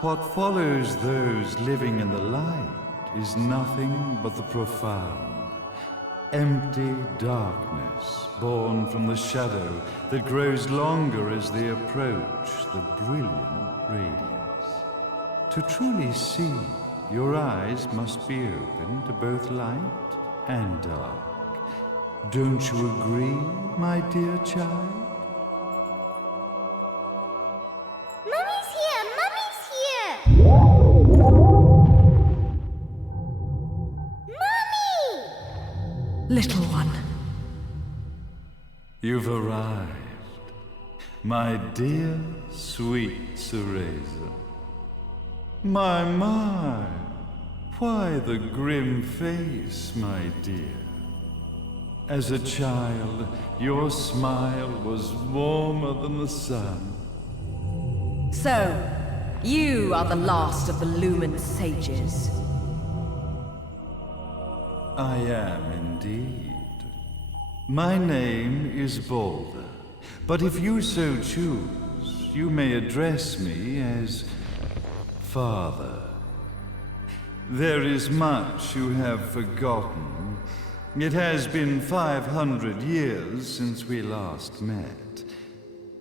What follows those living in the light is nothing but the profound, empty darkness born from the shadow that grows longer as they approach the brilliant radiance. To truly see, your eyes must be open to both light and dark. Don't you agree, my dear child? Mummy's here! Mummy's here! Mummy! Little one. You've arrived, my dear, sweet Cereza. My, why the grim face, my dear? As a child, your smile was warmer than the sun. So, you are the last of the Lumen sages. I am indeed. My name is Balder, but if you so choose, you may address me as Father. There is much you have forgotten. It has been 500 years since we last met.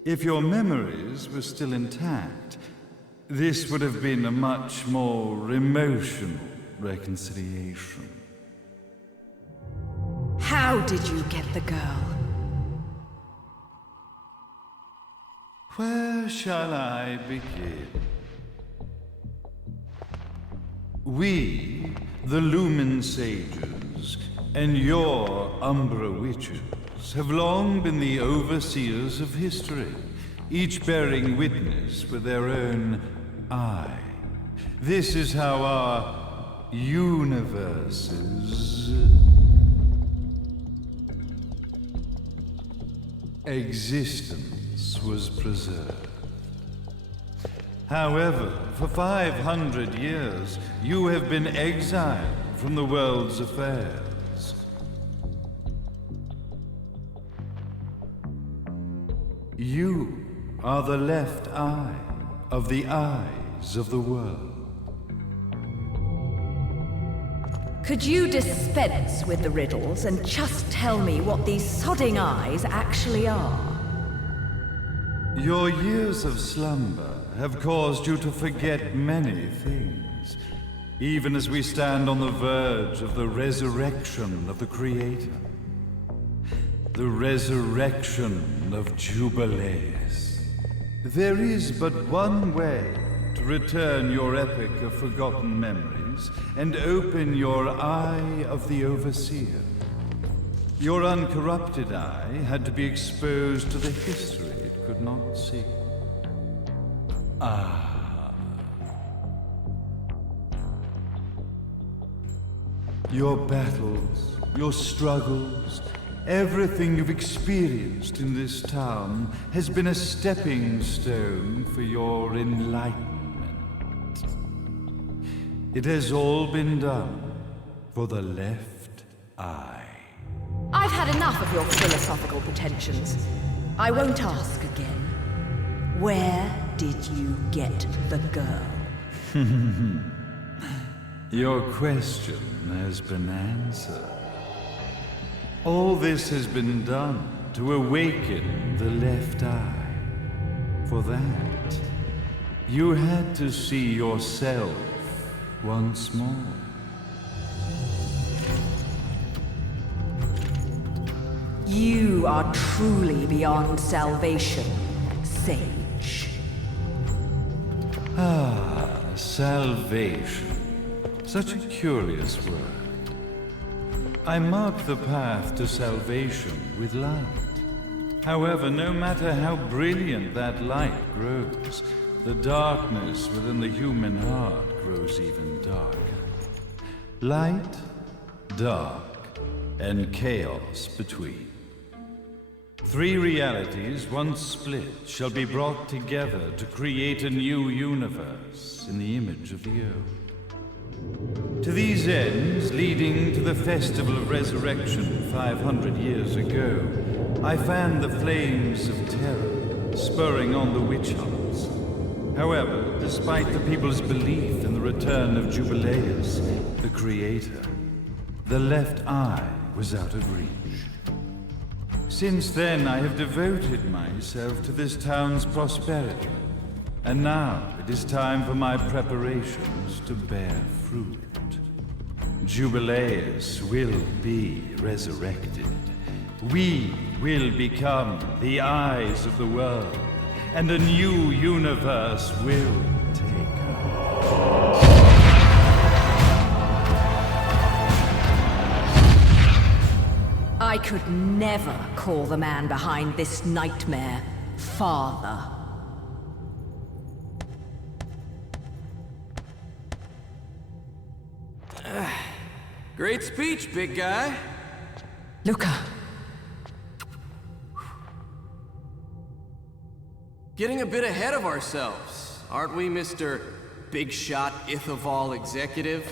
If your memories were still intact, this would have been a much more emotional reconciliation. How did you get the girl? Where shall I begin? We, the Lumen Sages, and your Umbra Witches, have long been the overseers of history, each bearing witness with their own eye. This is how our universe's existence was preserved. However, for 500 years, you have been exiled from the world's affairs. You are the left eye of the eyes of the world. Could you dispense with the riddles and just tell me what these sodding eyes actually are? Your years of slumber have caused you to forget many things, even as we stand on the verge of the resurrection of the Creator. The resurrection of Jubileus. There is but one way to return your epic of forgotten memories and open your eye of the Overseer. Your uncorrupted eye had to be exposed to the history it could not see. Your battles, your struggles, everything you've experienced in this town has been a stepping stone for your enlightenment. It has all been done for the left eye. I've had enough of your philosophical pretensions. I won't ask again. Where did you get the girl? Your question has been answered. All this has been done to awaken the left eye. For that, you had to see yourself once more. You are truly beyond salvation, sage. Salvation. Such a curious word. I mark the path to salvation with light. However, no matter how brilliant that light grows, the darkness within the human heart grows even darker. Light, dark, and chaos between. Three realities, once split, shall be brought together to create a new universe in the image of the old. To these ends, leading to the Festival of Resurrection 500 years ago, I fanned the flames of terror, spurring on the witch hunts. However, despite the people's belief in the return of Jubileus, the creator, the left eye was out of reach. Since then, I have devoted myself to this town's prosperity, and now it is time for my preparations to bear fruit. Jubileus will be resurrected. We will become the eyes of the world, and a new universe will take over. I could never call the man behind this nightmare father. Great speech, big guy. Luca. Getting a bit ahead of ourselves, aren't we, Mr. Big Shot Ithaval Executive?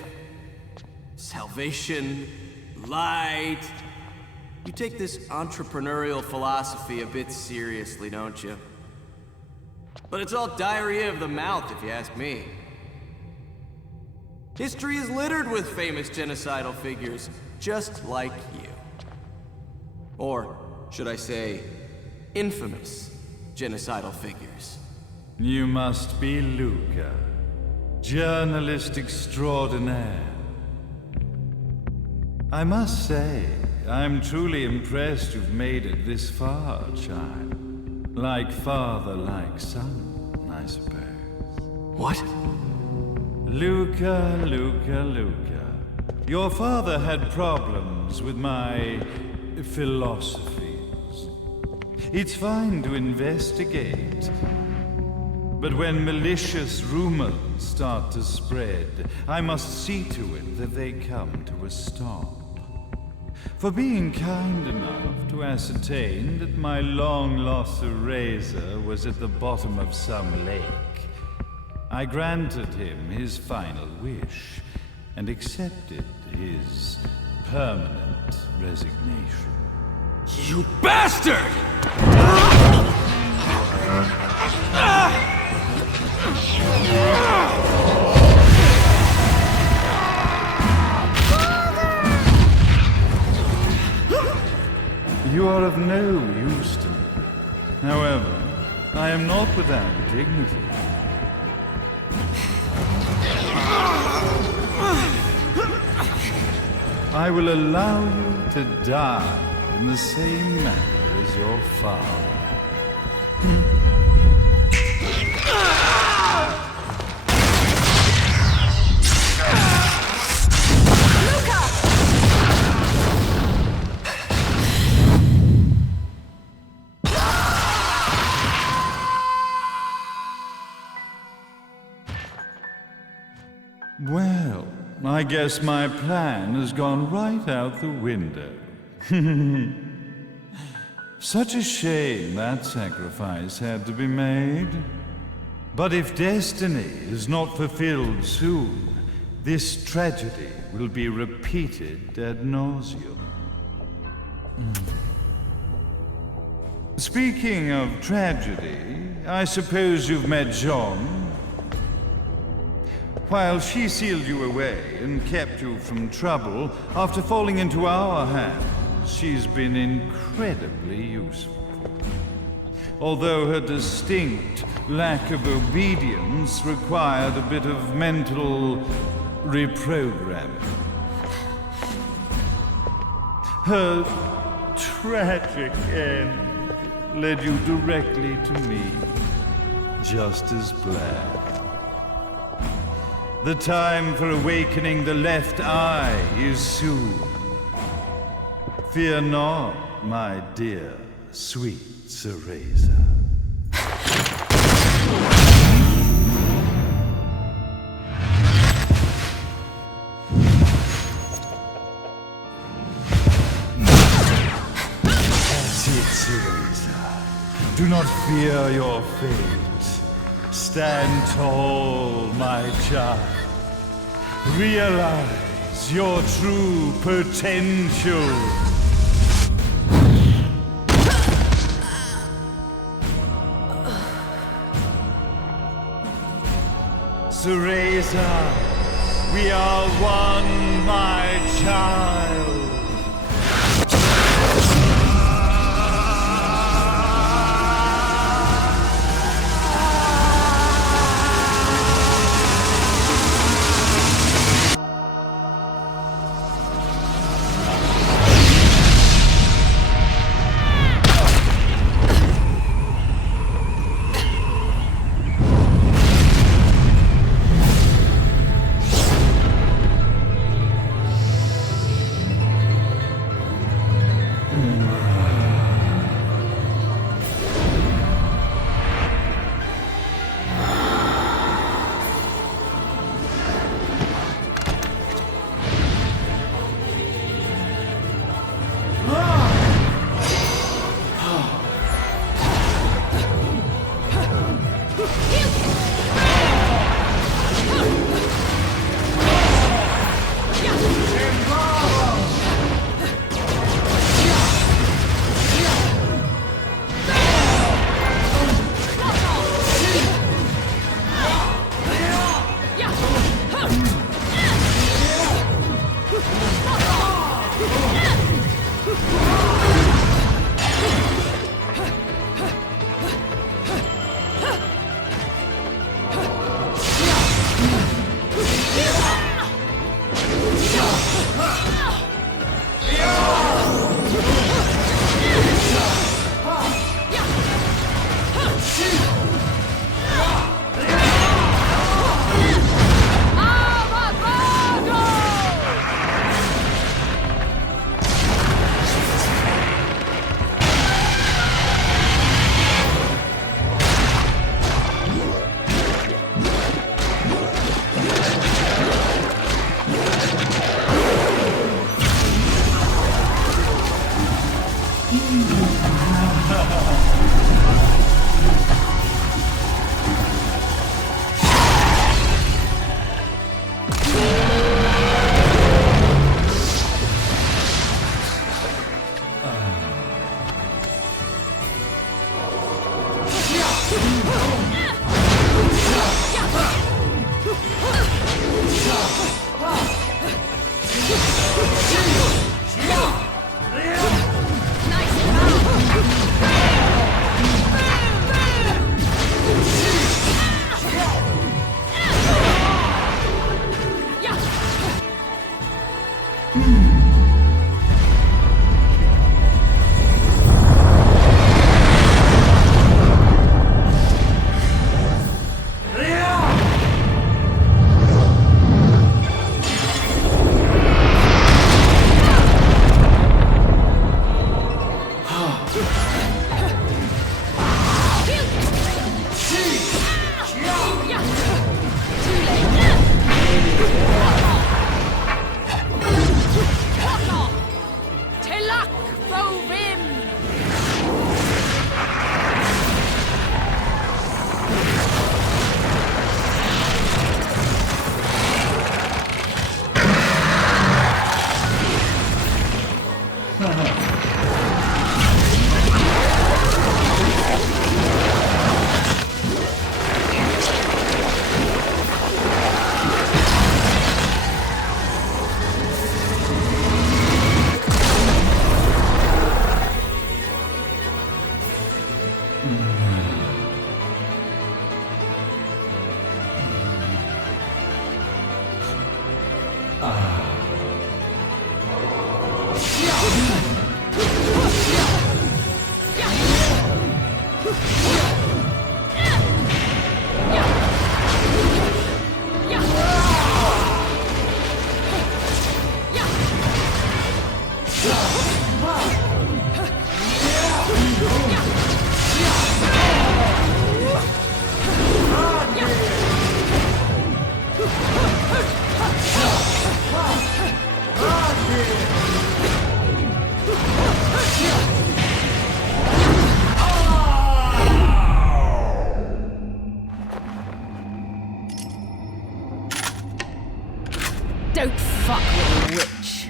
Salvation, light. You take this entrepreneurial philosophy a bit seriously, don't you? But it's all diarrhea of the mouth, if you ask me. History is littered with famous genocidal figures, just like you. Or, should I say, infamous genocidal figures. You must be Luca, journalist extraordinaire. I must say, I'm truly impressed you've made it this far, child. Like father, like son, I suppose. What? Luca, Luca, Luca. Your father had problems with my philosophies. It's fine to investigate, but when malicious rumors start to spread, I must see to it that they come to a stop. For being kind enough to ascertain that my long-lost eraser was at the bottom of some lake, I granted him his final wish and accepted his permanent resignation. You bastard! You are of no use to me. However, I am not without dignity. I will allow you to die in the same manner as your father. Well, I guess my plan has gone right out the window. Such a shame that sacrifice had to be made. But if destiny is not fulfilled soon, this tragedy will be repeated ad nauseum. Speaking of tragedy, I suppose you've met Jean. While she sealed you away and kept you from trouble, after falling into our hands, she's been incredibly useful. Although her distinct lack of obedience required a bit of mental reprogramming. Her tragic end led you directly to me, just as planned. The time for awakening the left eye is soon. Fear not, my dear, sweet Cereza. That's it, Cereza. Do not fear your fate. Stand tall, my child. Realize your true potential. Bayonetta, we are one, my child. Don't fuck with a witch.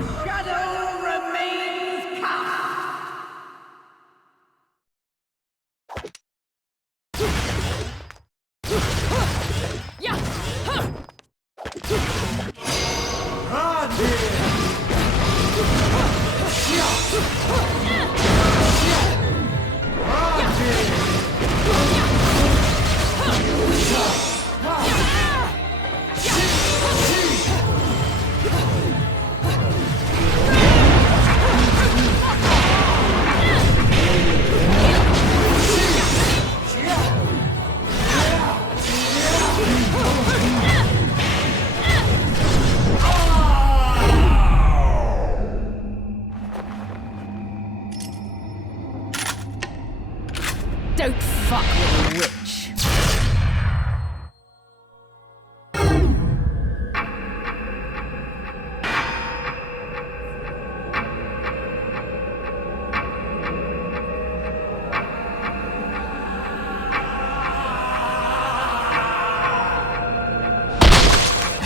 Your shadow remains cast! Don't fuck with a witch.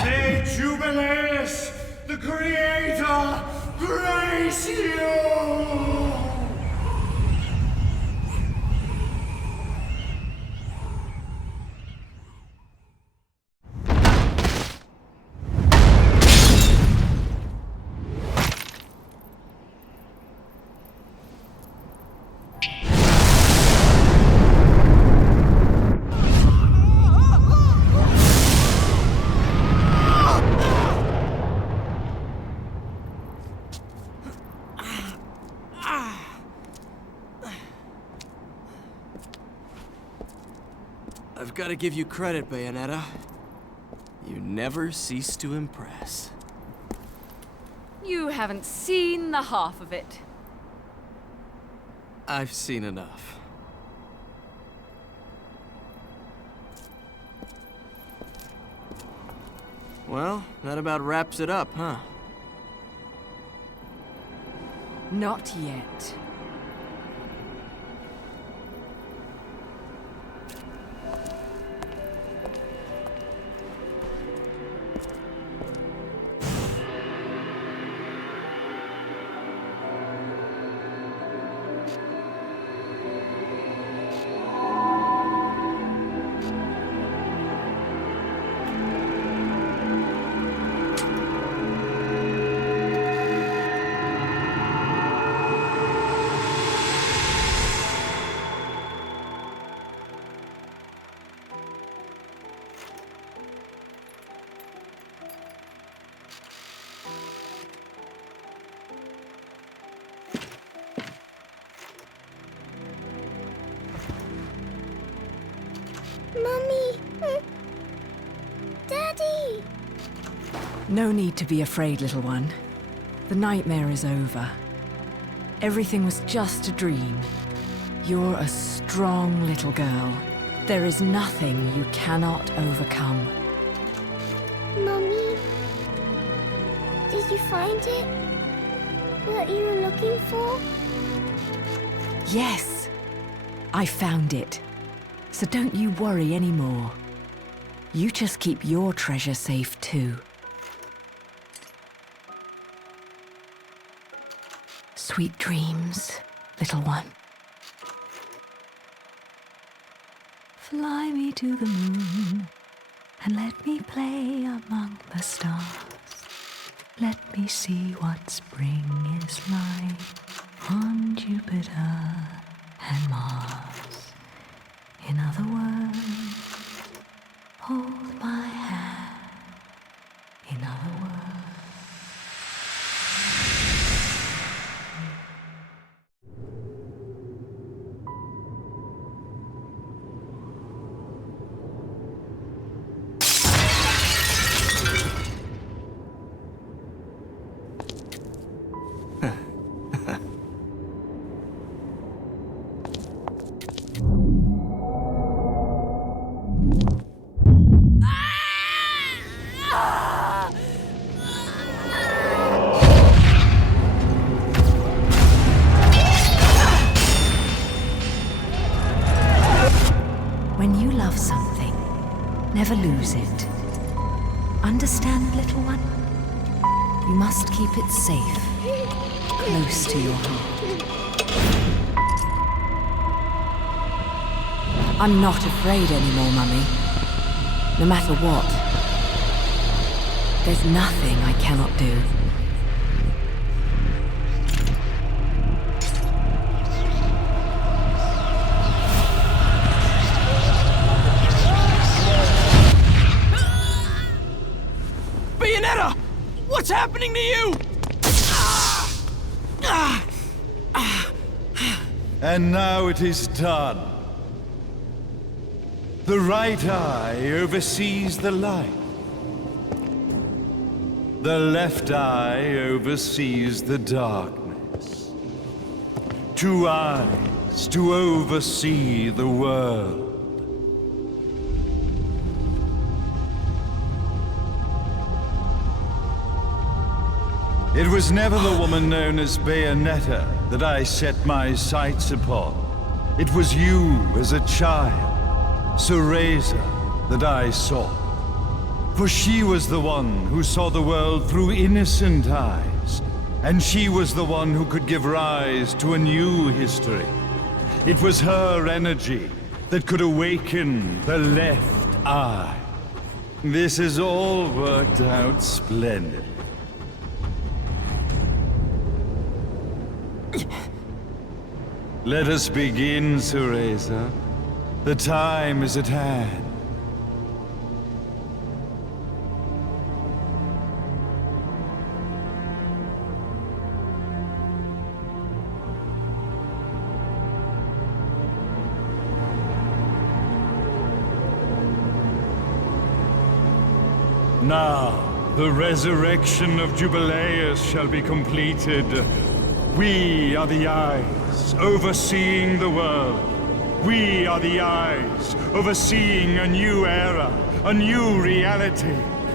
May Jubileus, the Creator, grace you! I've got to give you credit, Bayonetta. You never cease to impress. You haven't seen the half of it. I've seen enough. Well, that about wraps it up, huh? Not yet. Mummy! Daddy! No need to be afraid, little one. The nightmare is over. Everything was just a dream. You're a strong little girl. There is nothing you cannot overcome. Mummy? Did you find it? What you were looking for? Yes, I found it. So don't you worry anymore. You just keep your treasure safe too. Sweet dreams, little one. Fly me to the moon and let me play among the stars. Let me see what spring is like on Jupiter and Mars. In other words, hold my hand. In other words. When you love something, never lose it. Understand, little one? You must keep it safe, close to your heart. I'm not afraid anymore, Mummy. No matter what. There's nothing I cannot do. Bayonetta! What's happening to you? And now it is done. The right eye oversees the light. The left eye oversees the darkness. 2 eyes to oversee the world. It was never the woman known as Bayonetta that I set my sights upon. It was you as a child, Cereza, that I sought. For she was the one who saw the world through innocent eyes, and she was the one who could give rise to a new history. It was her energy that could awaken the left eye. This has all worked out splendidly. Let us begin, Cereza. The time is at hand. Now, the resurrection of Jubileus shall be completed. We are the eyes overseeing the world. We are the eyes overseeing a new era, a new reality,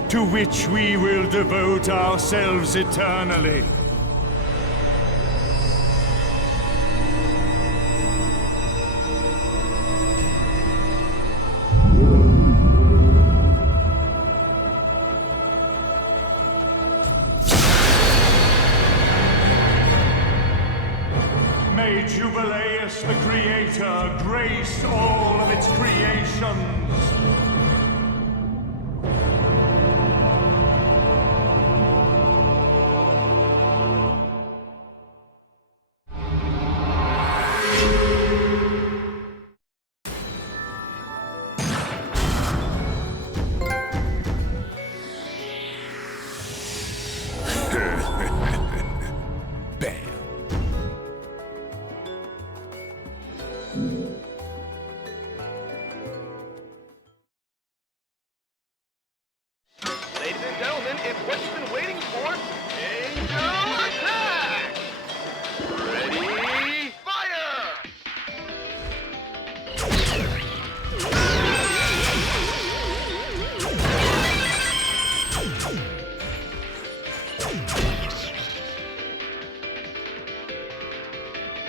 to which we will devote ourselves eternally. May Jubileus the Creator grace all of its creations. Ladies and gentlemen, it's what you've been waiting for. Angel attack! Ready, fire!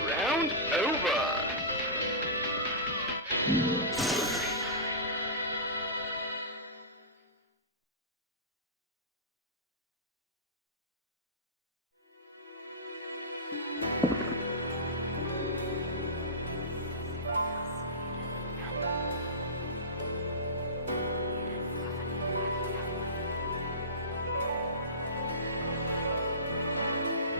Round over.